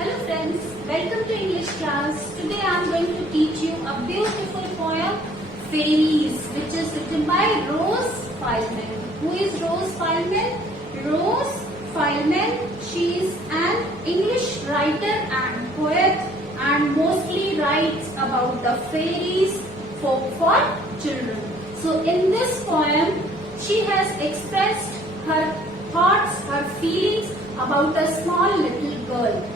Hello friends, welcome to English class. Today I am going to teach you a beautiful poem, Fairies, which is written by Rose Feilman. Who is Rose Feilman? Rose Feilman, she is an English writer and poet and mostly writes about the fairies folk for children. So in this poem, she has expressed her thoughts, her feelings about a small little girl.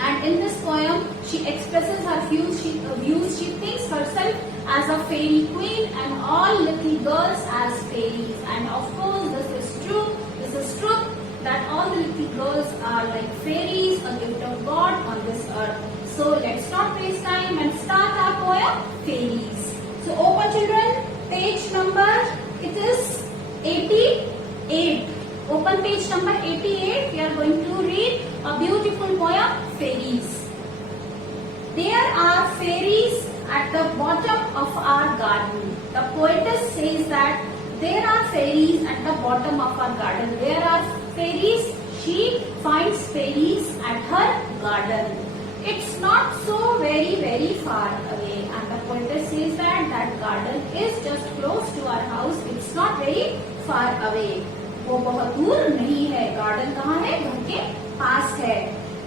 And in this poem, she expresses her views. She thinks herself as a fairy queen and all little girls as fairies. And of course, this is true. This is truth that all the little girls are like fairies, a gift of God on this earth. So let's not waste time and start our poem, Fairies. So open children, page number, it is 88. Open page number 88. We are going to read a beautiful poem, Fairies. There are fairies at the bottom of our garden. The poetess says that there are fairies at the bottom of our garden. There are fairies. She finds fairies at her garden. It's not so very far away. And the poetess says that that garden is just close to our house. It's not very far away. वो बहुत दूर नहीं है. Garden कहाँ है? घर के पास है.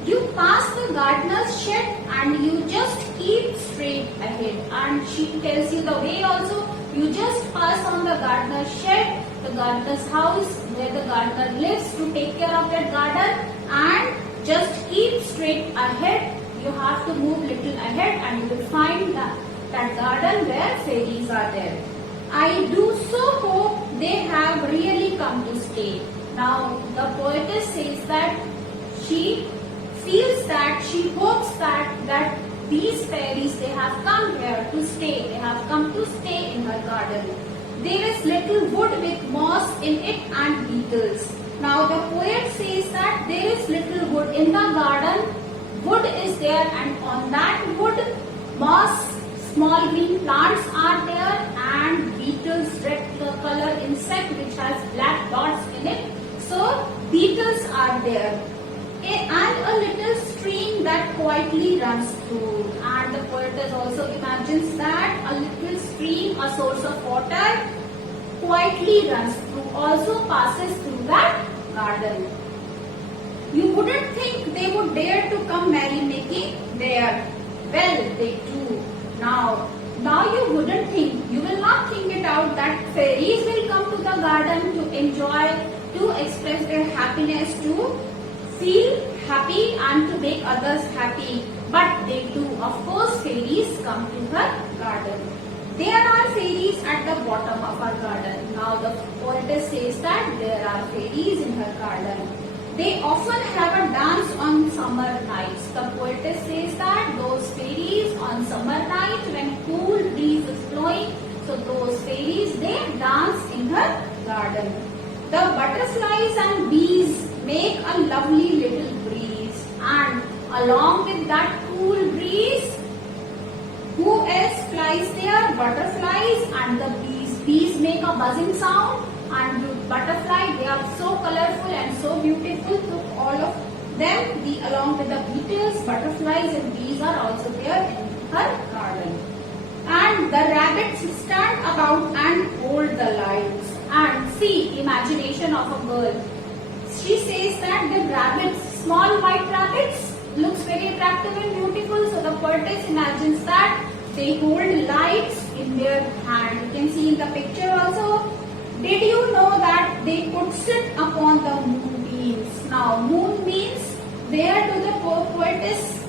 You pass the gardener's shed and you just keep straight ahead. And she tells you the way also. You just pass on the gardener's shed, the gardener's house where the gardener lives to take care of that garden, and just keep straight ahead. You have to move little ahead and you will find that garden where fairies are there. I do so hope they have really come to stay. Now the poetess says that she feels that, she hopes that these fairies, they have come here to stay. They have come to stay in her garden. There is little wood with moss in it and beetles. Now the poet says that there is little wood in the garden. Wood is there and on that wood, moss, small green plants are there and beetles, red color insect which has black dots in it. So beetles are there. And a little stream that quietly runs through. And the poetess also imagines that a little stream, a source of water, quietly runs through, also passes through that garden. You wouldn't think they would dare to come merrymaking there. Well, they do. Now you wouldn't think, you will not think it out that fairies will come to the garden to enjoy, to express their happiness, to feel happy and to make others happy. But they do. Of course, fairies come to her garden. There are fairies at the bottom of our garden. Now the poetess says that there are fairies in her garden. They often have a dance on summer nights. The poetess says that those fairies on summer night when cool breeze is blowing, so those fairies, they dance in her garden. The butterflies and bees make a lovely little breeze, and along with that cool breeze, who else flies there? Butterflies and the bees. Bees make a buzzing sound, and the butterfly, they are so colorful and so beautiful to all of them. Along with the beetles, butterflies and bees are also there in her garden. And the rabbits stand about and hold the lights. And see, imagination of a girl. She says that the rabbits, small white rabbits, looks very attractive and beautiful. So the poetess imagines that they hold lights in their hand. You can see in the picture also. Did you know that they could sit upon the moonbeams? Now moonbeams, where do the poetess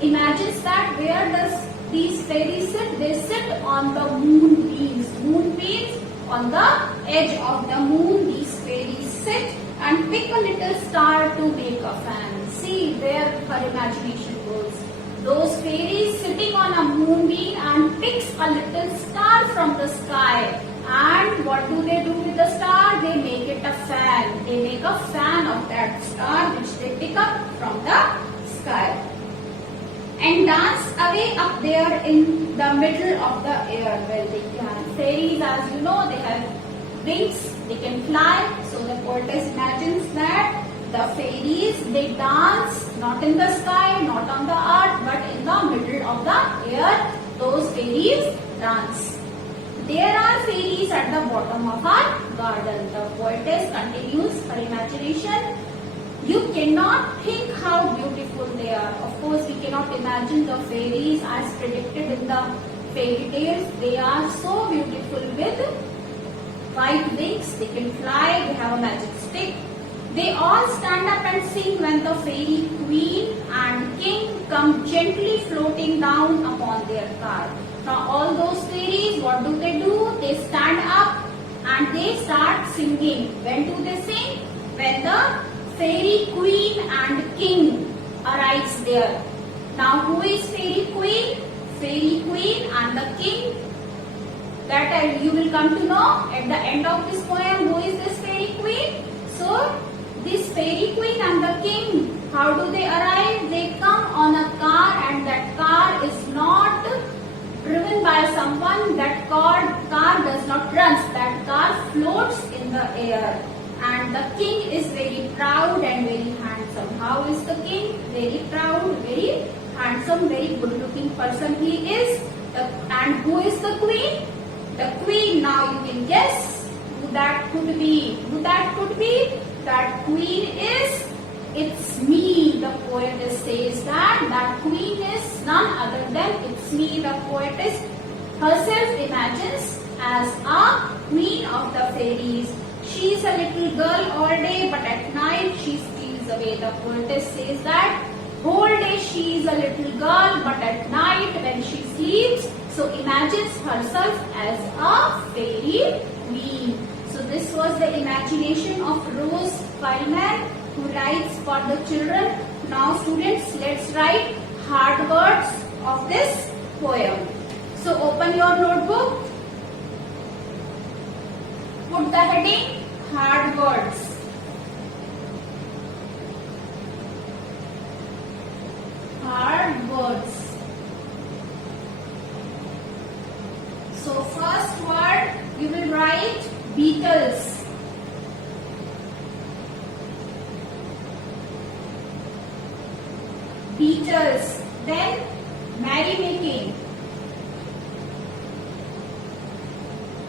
imagines that where does these fairies sit? They sit on the moonbeams. Moonbeams, on the edge of the moon, these fairies sit and pick a little star to make a fan. See where her imagination goes. Those fairies sitting on a moonbeam and picks a little star from the sky. And what do they do with the star? They make it a fan. They make a fan of that star which they pick up from the sky. And dance away up there in the middle of the air. Well, they can. Fairies, as you know, they have wings. They can fly. So the poetess imagines that the fairies, they dance Not in the sky, not on the earth, but in the middle of the air, those fairies dance. There are fairies at the bottom of our garden. The poetess continues her imagination. You cannot think how beautiful they are. Of course, we cannot imagine the fairies as predicted in the fairy tales. They are so beautiful with white wings. They can fly. They have a magic stick. They all stand up and sing when the fairy queen and king come gently floating down upon their car. Now all those fairies, what do? They stand up and they start singing. When do they sing? When the fairy queen and king arrives there. Now who is fairy queen? Fairy queen and the king. That you will come to know at the end of this poem. Who is this fairy queen? So this fairy queen and the king, how do they arrive? They come on a car, and that car is not driven by someone. That car does not run. That car floats in the air. And the king is very proud and very handsome. How is the king? Very proud, very handsome, very good looking person he is. And who is the queen? The queen, now you can guess who that could be. Who that could be? That queen is, it's me. The poetess says that queen is none other than it's me. The poetess herself imagines as a queen of the fairies. She is a little girl all day, but at night she steals away. The poetess says that whole day she is a little girl, but at night when she sleeps, so imagines herself as a fairy queen. So this was the imagination of Rose Fileman, who writes for the children. Now students, let's write hard words of this poem. So open your notebook. Put the heading hard words. Hard words. So first word you will write beetles. Beetles. Then merrymaking.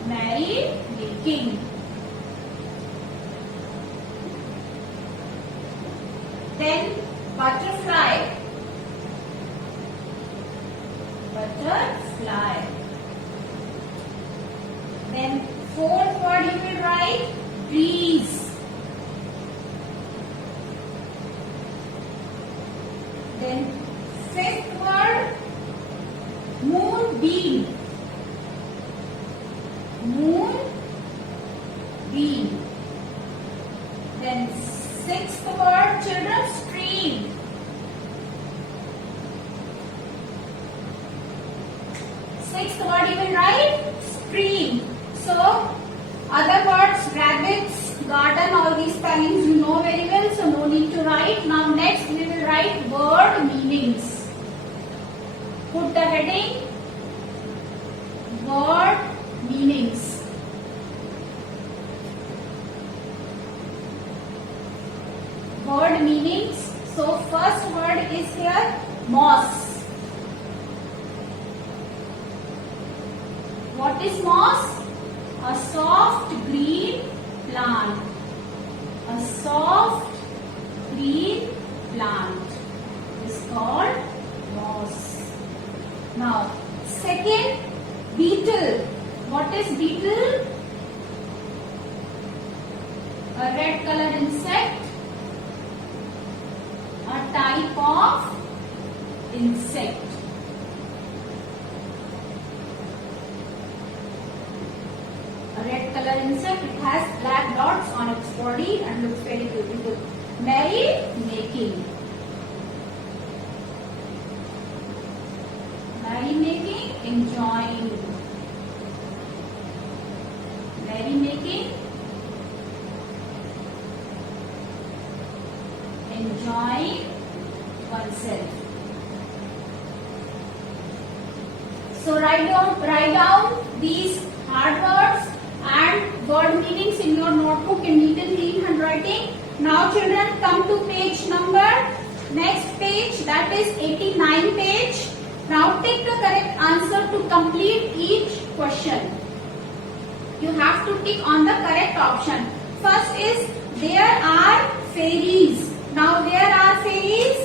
Merrymaking. Then butterfly. Butterfly. Then fourth word you will write trees. Then fifth word moonbeam. Moonbeam. Then sixth word children stream. Sixth word you will write stream. So other words rabbits, garden, all these spellings you know very well, so no need to write. Now next we will write word meanings. Put the heading word meanings. Word meanings. So first word is here moss. What is moss? A soft green plant. A soft green plant is called moss. Now, second, beetle. What is beetle? A red colored insect. A type of insect. A red color insect, it has black dots on its body and looks very beautiful. Merrymaking. Merrymaking, enjoying. Merrymaking, enjoying oneself. So write down these hard words and word meanings in your notebook in neat and clean handwriting. Now children, come to page number Next page, that is 89 page. Now take the correct answer to complete each question. You have to tick on the correct option. First is there are fairies. Now there are fairies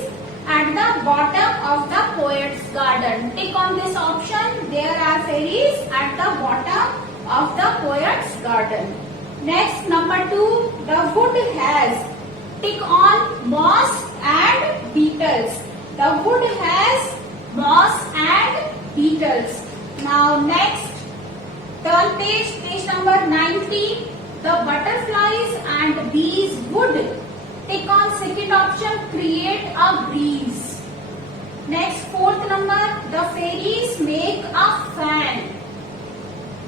at the bottom of the poet's garden. Tick on this option. There are fairies at the bottom of the poet's garden. Next, number 2, the wood has. Tick on moss and beetles. The wood has moss and beetles. Now next, turn page, page number 90. The butterflies and bees would. Tick on second option, create a breeze. Next, fourth number, the fairies make a fan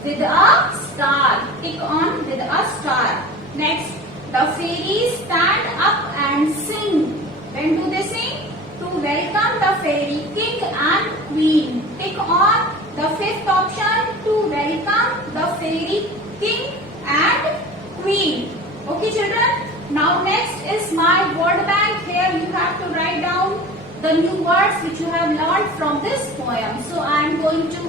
with a star. Tick on with a star. Next, the fairies stand up and sing. When do they sing? To welcome the fairy king and queen. Tick on the fifth option, to welcome the fairy king and queen. Okay children, now next is my word bank. Here you have to write down the new words which you have learned from this poem. So I am going to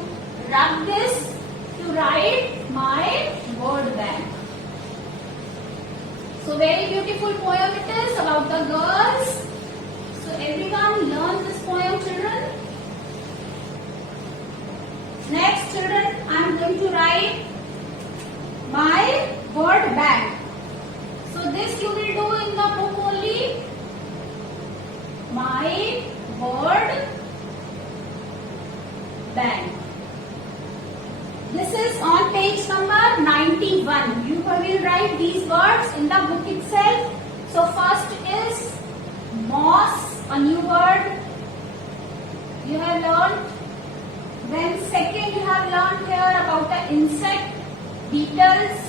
rub this to write my word bank. So very beautiful poem it is about the girls. So everyone learn this poem children. Next children, I am going to write my word bank. So this you will do in the book only. My word bank. This is on page number 91. You will write these words in the book itself. So first is moss, a new word you have learned. Then second you have learned here about the insect, beetles.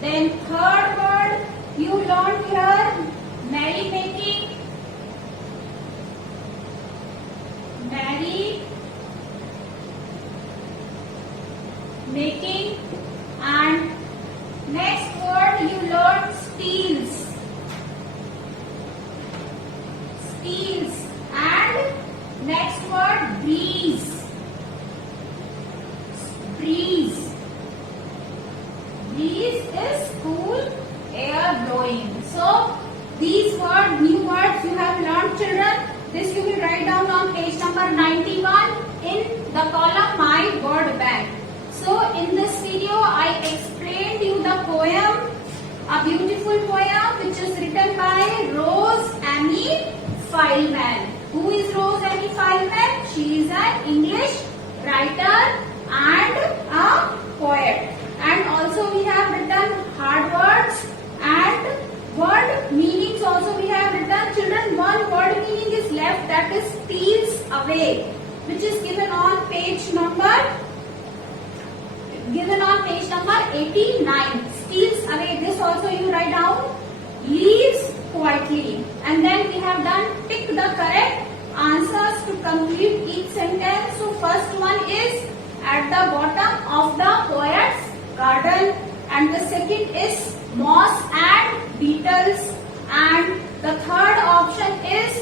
Then third word you learned here, merry making. Merry making. And next word you learned steals. Steals. And next word breeze. Breeze. Breeze is cool air blowing. So these new words you have learned children. This you will write down on page number 91 in the column My Word Bank. So in this video I explained you the poem, a beautiful poem which is written by Rose Annie Fileman. Who is Rose Annie Fileman? She is an English writer and a poet. And also we have written hard words and word meanings also we have written. Children, one word meaning is left, that is steals away, which is given on page number 89. Steals away. This also you write down. Leaves quietly. And then we have done tick the correct answers to complete each sentence. So first one is at the bottom of the poet's garden, and the second is moss and beetles, and the third option is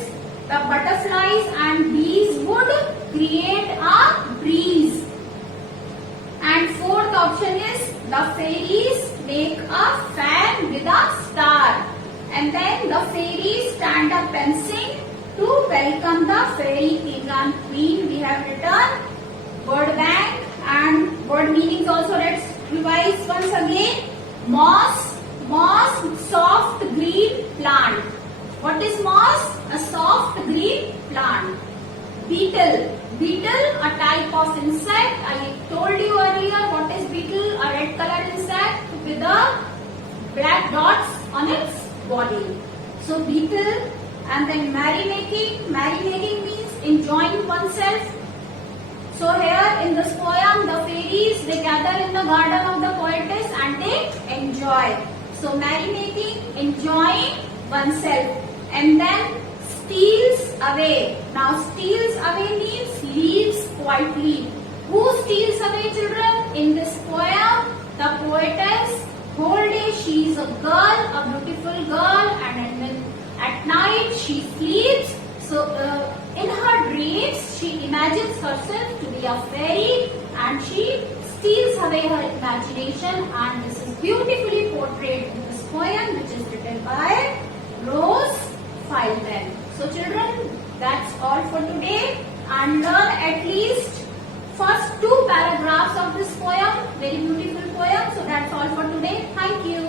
the butterflies and bees would create a breeze, and fourth option is the fairies make a fan with a star, and then the fairies stand up and sing to welcome the fairy king and queen. We have written word bank and word meanings also. Let's revise once again. Moss, soft green plant. What is moss? A soft green plant. Beetle, a type of insect. I told you earlier what is beetle, a red colored insect with the black dots on its body. So beetle. And then merrymaking means enjoying oneself. So here in this poem, the fairies, they gather in the garden of the poetess and they enjoy. So merrymaking, enjoying oneself. And then steals away. Now steals away means leaves quietly. Who steals away children? In this poem, the poetess, whole day she is a girl, a beautiful girl, At night she sleeps. So in her dreams she imagines herself to be a fairy and she steals away her imagination, and this is beautifully portrayed in this poem which is written by Rose Feldman. So children, that's all for today, and learn at least first 2 paragraphs of this poem, very beautiful poem. So that's all for today. Thank you.